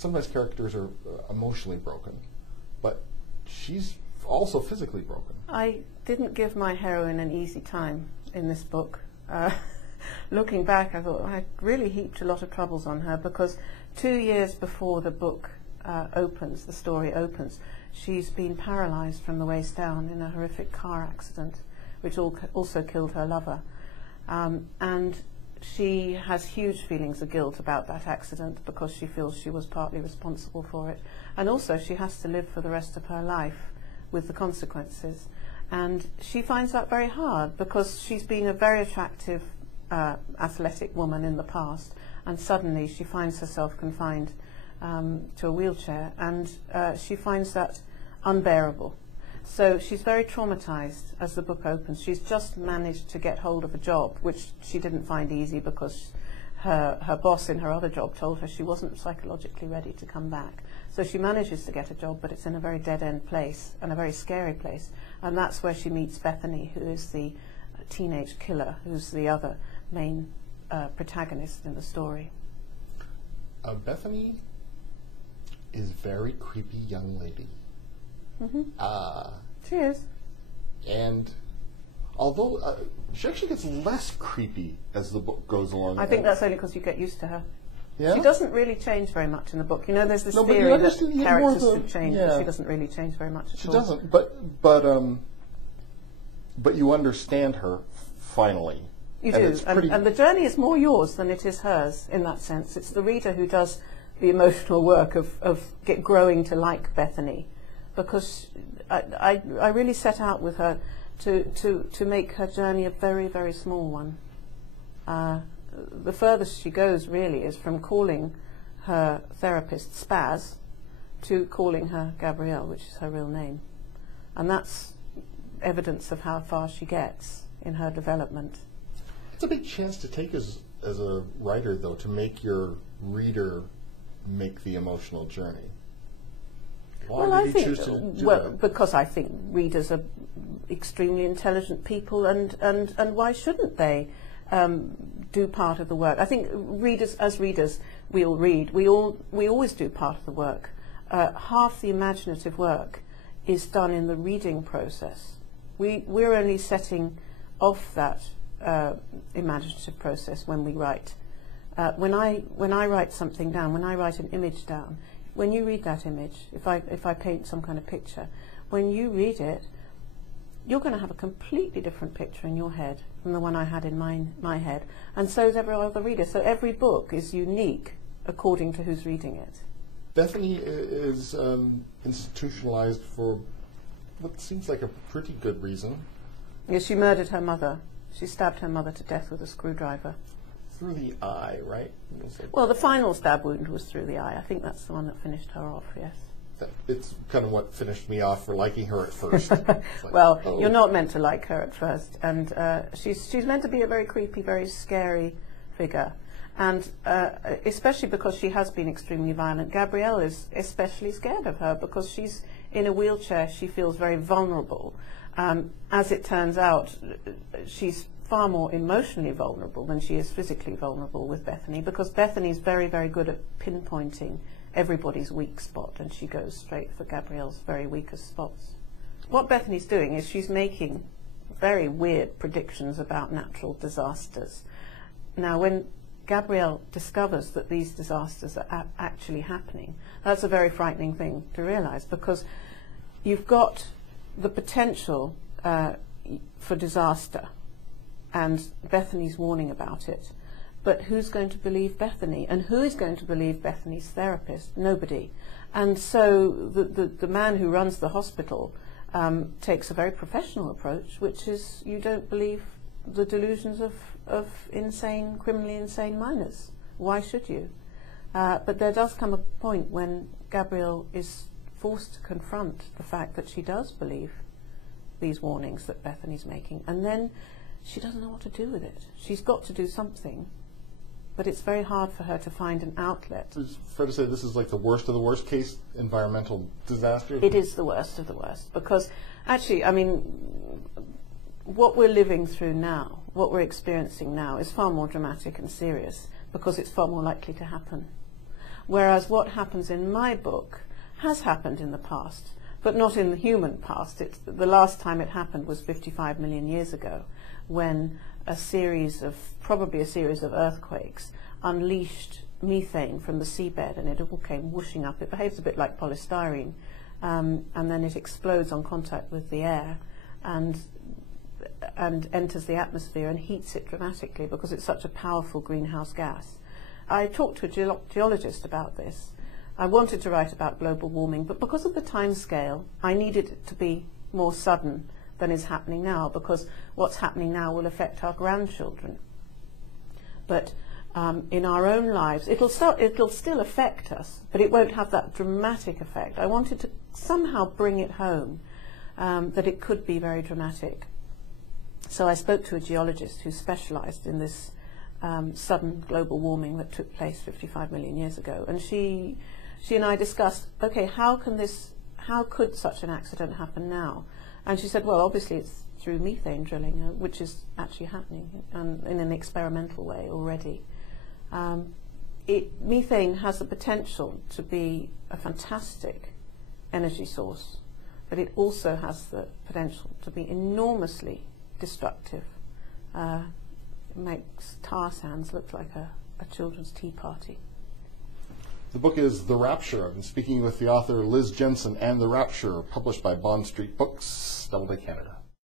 sometimes characters are emotionally broken, but she's also physically broken. I didn't give my heroine an easy time in this book. Looking back, I thought I really heaped a lot of troubles on her, because 2 years before the book opens, the story opens, she's been paralysed from the waist down in a horrific car accident, which also killed her lover. And she has huge feelings of guilt about that accident, because she feels she was partly responsible for it. And also she has to live for the rest of her life with the consequences. And she finds that very hard, because she's been a very attractive, athletic woman in the past, and suddenly she finds herself confined to a wheelchair, and she finds that unbearable. So she's very traumatized as the book opens. She's just managed to get hold of a job, which she didn't find easy, because her boss in her other job told her she wasn't psychologically ready to come back. So she manages to get a job, but it's in a very dead-end place, and a very scary place. And that's where she meets Bethany, who is the teenage killer, who's the other main protagonist in the story. Bethany is a very creepy young lady. Mm-hmm. She is. And although she actually gets less creepy as the book goes along. I think that's only because you get used to her. Yeah? She doesn't really change very much in the book. You know, there's this theory that characters should change, but she doesn't really change very much at all. She doesn't, but you understand her finally. You do, and the journey is more yours than it is hers in that sense. It's the reader who does the emotional work of growing to like Bethany, because I really set out with her to make her journey a very, very small one. The furthest she goes really is from calling her therapist Spaz to calling her Gabrielle, which is her real name. And that's evidence of how far she gets in her development. It's a big chance to take as a writer, though, to make your reader make the emotional journey. Why did you choose to do that? Because I think readers are extremely intelligent people, and why shouldn't they do part of the work? I think as readers, we all read. We always do part of the work. Half the imaginative work is done in the reading process. We're only setting off that imaginative process when we write. When I write something down, when I write an image down, when you read that image, if I paint some kind of picture, when you read it, you're going to have a completely different picture in your head from the one I had in my head, and so is every other reader. So every book is unique according to who's reading it. Bethany is institutionalized for what seems like a pretty good reason. Yes, she murdered her mother. She stabbed her mother to death with a screwdriver. Through the eye, right? Well, the final stab wound was through the eye. I think that's the one that finished her off, yes. It's kind of what finished me off for liking her at first. Well, you're not meant to like her at first. And she's meant to be a very creepy, very scary figure. And especially because she has been extremely violent. Gabrielle is especially scared of her because she's in a wheelchair. She feels very vulnerable. As it turns out, she's far more emotionally vulnerable than she is physically vulnerable with Bethany, because Bethany's very, very good at pinpointing everybody's weak spot, and she goes straight for Gabrielle's very weakest spots. What Bethany's doing is she's making very weird predictions about natural disasters. Now, when Gabrielle discovers that these disasters are actually happening, that's a very frightening thing to realize, because you've got the potential for disaster, and Bethany's warning about it. But who's going to believe Bethany? And who is going to believe Bethany's therapist? Nobody. And so the man who runs the hospital takes a very professional approach, which is you don't believe the delusions of insane, criminally insane minors. Why should you? But there does come a point when Gabrielle is forced to confront the fact that she does believe these warnings that Bethany's making. And then she doesn't know what to do with it. She's got to do something, but it's very hard for her to find an outlet. It's fair to say this is like the worst of the worst case environmental disaster? It is the worst of the worst, because actually, I mean, what we're living through now, what we're experiencing now, is far more dramatic and serious, because it's far more likely to happen. Whereas what happens in my book has happened in the past, but not in the human past. The last time it happened was 55 million years ago, when probably a series of earthquakes unleashed methane from the seabed, and it all came whooshing up. It behaves a bit like polystyrene, and then it explodes on contact with the air and enters the atmosphere and heats it dramatically because it's such a powerful greenhouse gas. I talked to a geologist about this. I wanted to write about global warming, but because of the time scale, I needed it to be more sudden than is happening now, because what's happening now will affect our grandchildren. But in our own lives, it'll still affect us, but it won't have that dramatic effect. I wanted to somehow bring it home, that it could be very dramatic. So I spoke to a geologist who specialised in this sudden global warming that took place 55 million years ago, and she and I discussed, okay, how could such an accident happen now? And she said, well, obviously it's through methane drilling, which is actually happening in an experimental way already. Methane has the potential to be a fantastic energy source, but it also has the potential to be enormously destructive. It makes tar sands look like a children's tea party. The book is The Rapture. I've been speaking with the author Liz Jensen, and The Rapture, published by Bond Street Books, Doubleday, Canada.